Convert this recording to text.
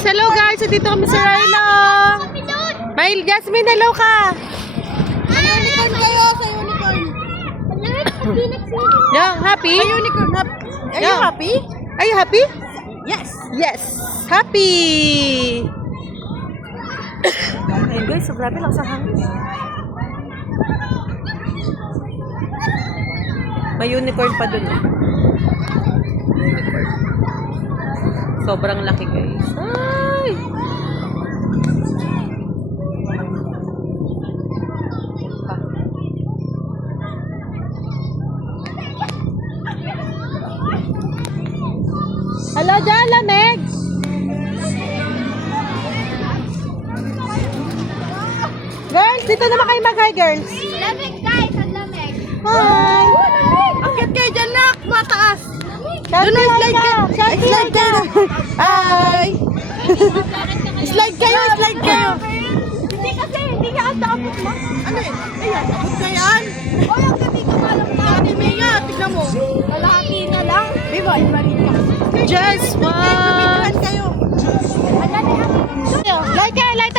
guys! Hello guys! Dito kami sa Rilo! Mail Jasmine, hello ka! Unicorn kayo sa unicorn. Young, happy? Sa unicorn. Are you Yeah. happy? Are you happy? Yes. Yes! Happy! Ayun guys, so grabe lang sa hangin. May unicorn pa dun. Unicorn. Sobrang laki guys. Ay! Hello dyan, lamig! Girls, dito naman kayo mag-hi, girls. Lamig guys, ang lamig. Hi! Akit kayo dyan, nak. Mataas. Doon na, slide ka. Slide kayo. Hi. Slide kayo, slide kayo. Hindi kasi, hindi ka ang dapat mo. Ano eh? Ayan, abot na yan. O, yung gabi ka malam pa. Ate Mia, tignan mo. Lalaki na lang. Diba, ibalit ka. Just one! Videohan kayo. Ang dami natin. Light ka, light